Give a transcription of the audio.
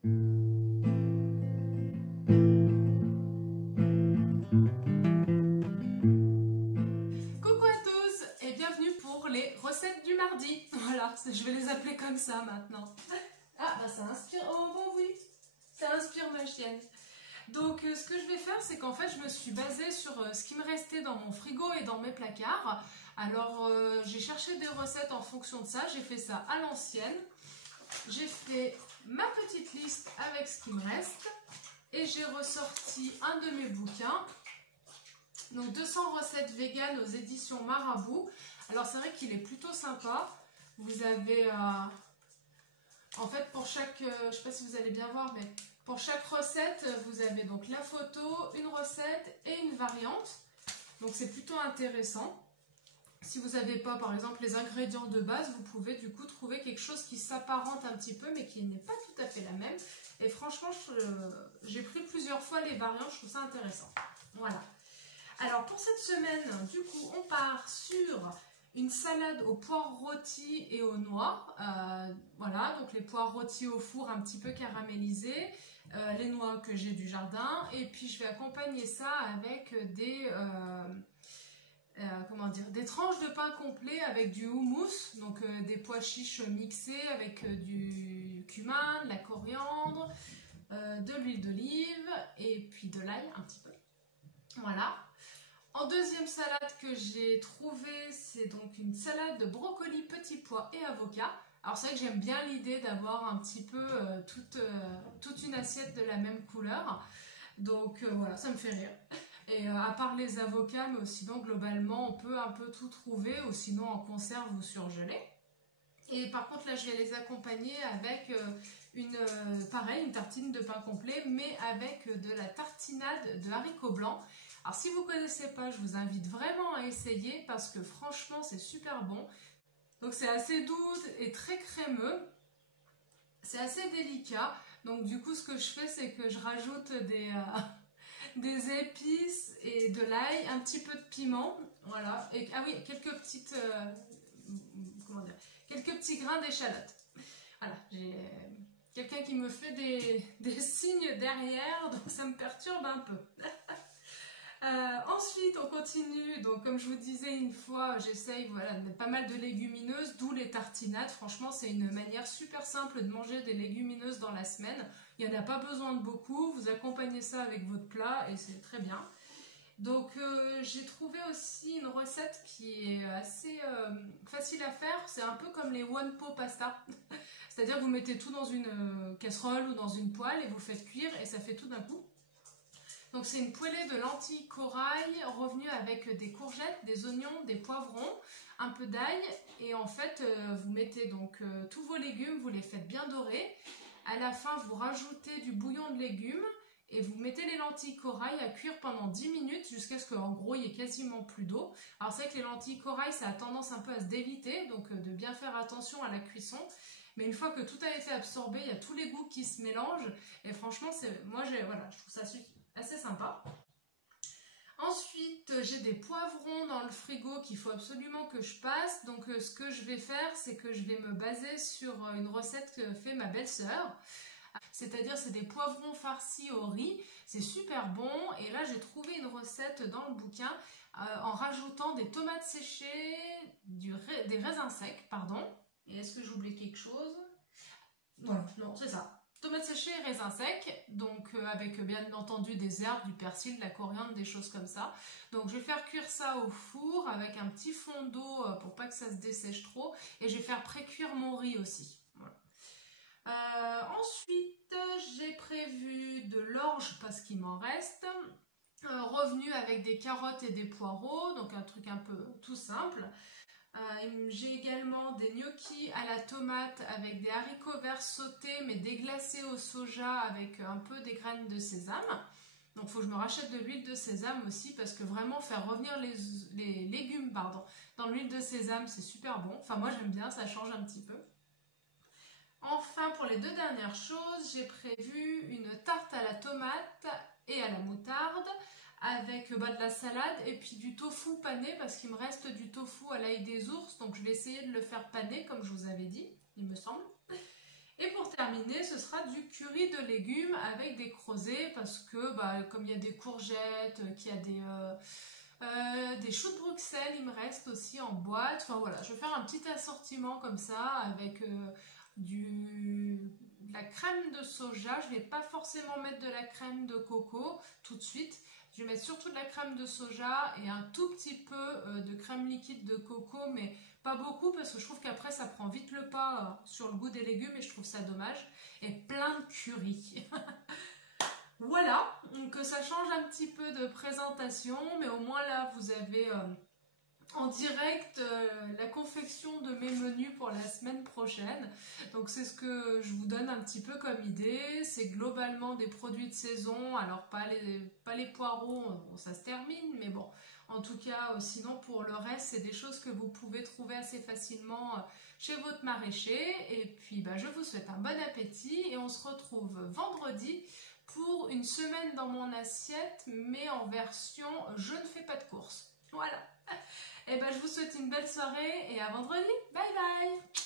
Coucou à tous et bienvenue pour les recettes du mardi. Voilà, je vais les appeler comme ça maintenant. Ah bah ça inspire, oh bah oui, ça inspire ma chienne. Donc ce que je vais faire, c'est qu'en fait je me suis basée sur ce qui me restait dans mon frigo et dans mes placards. Alors j'ai cherché des recettes en fonction de ça, j'ai fait ça à l'ancienne. J'ai fait ma petite liste avec ce qui me reste et j'ai ressorti un de mes bouquins. Donc 200 recettes véganes aux éditions Marabout. Alors c'est vrai qu'il est plutôt sympa. Vous avez en fait pour chaque, je ne sais pas si vous allez bien voir, mais pour chaque recette vous avez donc la photo, une recette et une variante. Donc c'est plutôt intéressant. Si vous n'avez pas par exemple les ingrédients de base, vous pouvez du coup trouver quelque chose qui s'apparente un petit peu mais qui n'est pas tout à fait la même. Et franchement j'ai pris plusieurs fois les variantes, je trouve ça intéressant. Voilà. Alors pour cette semaine, du coup, on part sur une salade aux poires rôtis et aux noix. Voilà, donc les poires rôtis au four un petit peu caramélisées, les noix que j'ai du jardin. Et puis je vais accompagner ça avec des, des tranches de pain complet avec du houmous, donc des pois chiches mixés avec du cumin, de la coriandre, de l'huile d'olive et puis de l'ail un petit peu. Voilà. En deuxième salade que j'ai trouvée, c'est donc une salade de brocoli, petits pois et avocat. Alors c'est vrai que j'aime bien l'idée d'avoir un petit peu toute une assiette de la même couleur. Donc voilà, ça me fait rire. Et à part les avocats, mais sinon globalement on peut un peu tout trouver, ou sinon en conserve ou surgelé. Et par contre là je vais les accompagner avec pareil, une tartine de pain complet, mais avec de la tartinade de haricots blancs. Alors si vous ne connaissez pas, je vous invite vraiment à essayer parce que franchement c'est super bon. Donc c'est assez doux et très crémeux, c'est assez délicat. Donc du coup ce que je fais, c'est que je rajoute des épices et de l'ail, un petit peu de piment, voilà. Et, ah oui, quelques petites, quelques petits grains d'échalote. Voilà, j'ai quelqu'un qui me fait des signes derrière, donc ça me perturbe un peu. Ensuite on continue, donc comme je vous disais une fois, j'essaye voilà, de mettre pas mal de légumineuses, d'où les tartinades. Franchement c'est une manière super simple de manger des légumineuses dans la semaine. Il n'y en a pas besoin de beaucoup, vous accompagnez ça avec votre plat et c'est très bien. Donc j'ai trouvé aussi une recette qui est assez facile à faire, c'est un peu comme les one pot pasta. C'est-à-dire que vous mettez tout dans une casserole ou dans une poêle et vous faites cuire et ça fait tout d'un coup. Donc c'est une poêlée de lentilles corail revenue avec des courgettes, des oignons, des poivrons, un peu d'ail. Et en fait, vous mettez donc tous vos légumes, vous les faites bien dorer. À la fin, vous rajoutez du bouillon de légumes et vous mettez les lentilles corail à cuire pendant 10 minutes jusqu'à ce qu'en gros, il n'y ait quasiment plus d'eau. Alors c'est vrai que les lentilles corail, ça a tendance un peu à se déliter, donc de bien faire attention à la cuisson. Mais une fois que tout a été absorbé, il y a tous les goûts qui se mélangent. Et franchement, moi, voilà, je trouve ça assez sympa. Ensuite, j'ai des poivrons dans le frigo qu'il faut absolument que je passe. Donc, ce que je vais faire, c'est que je vais me baser sur une recette que fait ma belle-sœur. C'est-à-dire, c'est des poivrons farcis au riz. C'est super bon. Et là, j'ai trouvé une recette dans le bouquin en rajoutant des tomates séchées, des raisins secs, pardon. Et est-ce que j'oublie quelque chose? Voilà, non, c'est ça. Tomates séchées et raisins secs, donc avec bien entendu des herbes, du persil, de la coriandre, des choses comme ça. Donc je vais faire cuire ça au four avec un petit fond d'eau pour pas que ça se dessèche trop. Et je vais faire pré-cuire mon riz aussi. Voilà. Ensuite, j'ai prévu de l'orge parce qu'il m'en reste. Revenu avec des carottes et des poireaux, donc un truc un peu tout simple. J'ai également des gnocchis à la tomate avec des haricots verts sautés mais déglacés au soja avec un peu des graines de sésame. Donc il faut que je me rachète de l'huile de sésame aussi parce que vraiment faire revenir les légumes dans l'huile de sésame c'est super bon. Enfin moi j'aime bien, ça change un petit peu. Enfin pour les deux dernières choses, j'ai prévu une tarte à la tomate et à la moutarde avec de la salade et puis du tofu pané parce qu'il me reste du tofu à l'ail des ours, donc je vais essayer de le faire paner comme je vous avais dit, il me semble. Et pour terminer, ce sera du curry de légumes avec des creusets parce que comme il y a des courgettes, qu'il y a des choux de Bruxelles, il me reste aussi en boîte. Enfin voilà, je vais faire un petit assortiment comme ça avec de la crème de soja. Je ne vais pas forcément mettre de la crème de coco tout de suite. Je vais mettre surtout de la crème de soja et un tout petit peu de crème liquide de coco, mais pas beaucoup parce que je trouve qu'après ça prend vite le pas sur le goût des légumes et je trouve ça dommage. Et plein de curry. Voilà, donc ça change un petit peu de présentation, mais au moins là vous avez en direct la confection de mes menus pour la semaine prochaine. Donc c'est ce que je vous donne un petit peu comme idée. C'est globalement des produits de saison, alors pas les poireaux, bon, ça se termine, mais bon, en tout cas sinon pour le reste c'est des choses que vous pouvez trouver assez facilement chez votre maraîcher. Et puis je vous souhaite un bon appétit et on se retrouve vendredi pour une semaine dans mon assiette, mais en version je ne fais pas de courses. Voilà. Et je vous souhaite une belle soirée et à vendredi. Bye bye.